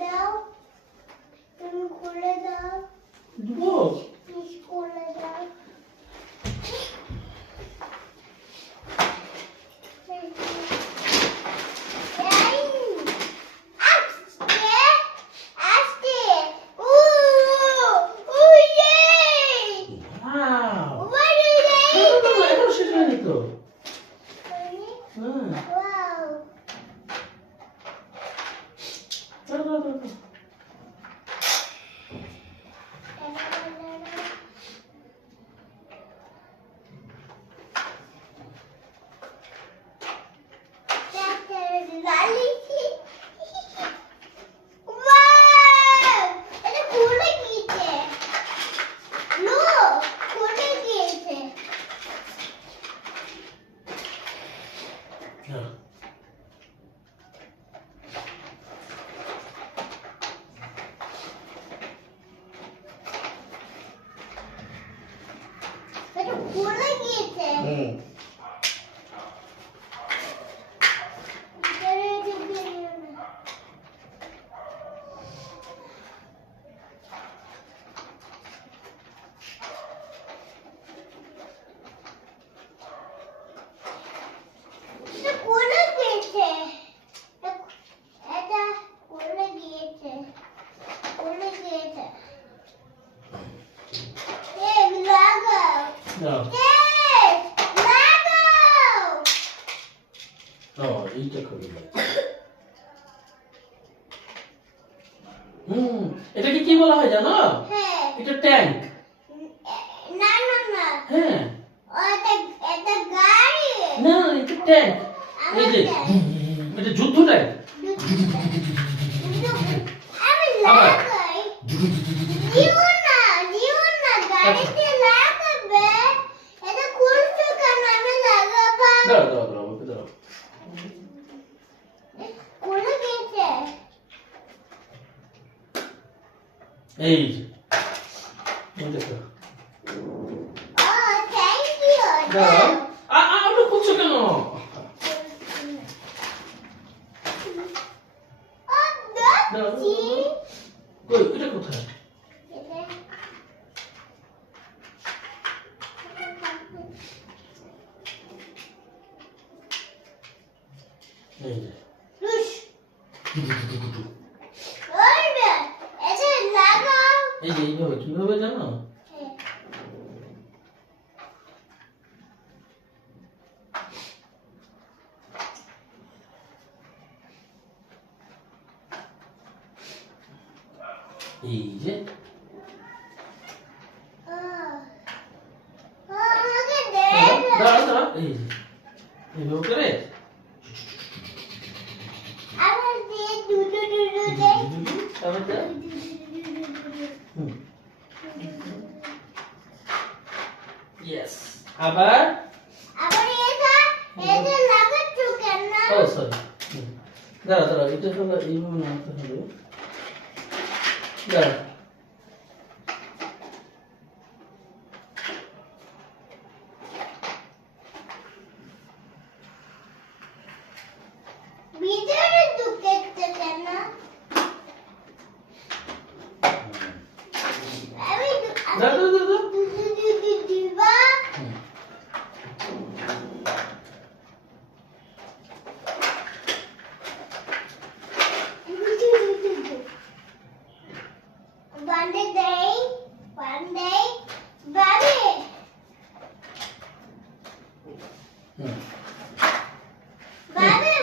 দাও, তুমি খুলে দাও, দিব প্লিজ খুলে দাও। এখনো শেষ হয়নি তো। হ্যাঁ দাঁড়া, দাঁড়া, দাঁড়া। হ্যাঁ। হুম। দাও। ও, এইটা খুলে দাও। এটাকে কি বলা হয় জানো? এটা ট্যাঙ্ক। হ্যাঁ না, এটা ট্যাঙ্ক। এই যে এটা যুদ্ধ ট্যাঙ্ক। আবার দাও, দাও, দাও, ওকে দাও। এই যে এই দেখো। দাও। ওটা খুলছো কেন? দাও। কই, এটা কোথায়? এই যে এই যে এইভাবে কিভাবে জানো? এই যে দাঁড়া, দাঁড়া, এই যে এইভাবে করে আবার দাও। ইয়েস, আবার ও সরি, দাঁড়া, দাঁড়া, এটা হলো এইভাবে নামাতে হবে। দাঁড়া। দাঁড়া, দাঁড়া, দাঁড়া।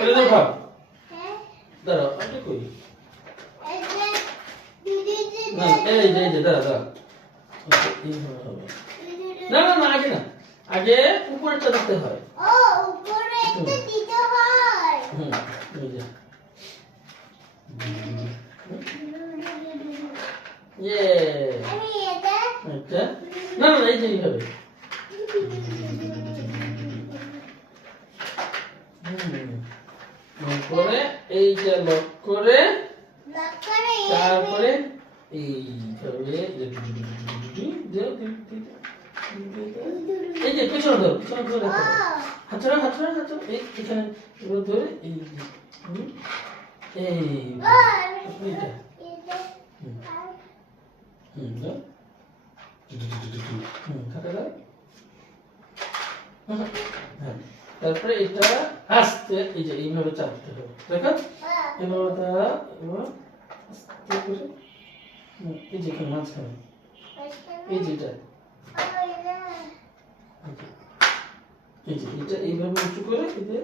এটা দেখো। দাঁড়াও, এটা কই? না, এই যে দাঁড়া, দাঁড়া। এইভাবে হবে। না, না, না, আগে না। আগে উপরেরটা দিতে হয়। হুম, এই যে। ইয়ে। এটা? না, না, এই যে এইভাবে। করে এইটা লক করে তারপরে এইভাবে এই যে পিছনে ধরো, পিছনে ধরে রাখো। হাতরা হাতরা হাতরা এই এখানে ধরে এই এইটা এটা হুম আর হুম দাও থাকে দাও হ্যাঁ তারপরে এটা আস্তে এই যে এইভাবে চাপতে হবে দেখো এভাবে দাও এবার আস্তে করে এই যে এখানে মাঝখানে এই যে এটা এই যে এটা এইভাবে উঁচু করে এই যে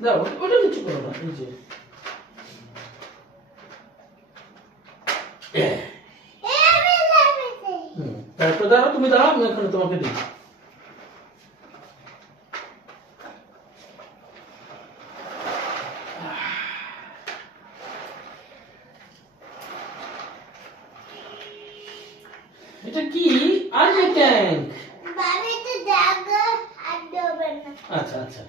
দাও ওটা নিচু করো না এই যে তারপর দাঁড়াও তুমি দাঁড়াও আমি এখানে তোমাকে দিই এটা কি আর্মি ট্যাঙ্ক বাড়িতে জায়গা আর দেবে না আচ্ছা আচ্ছা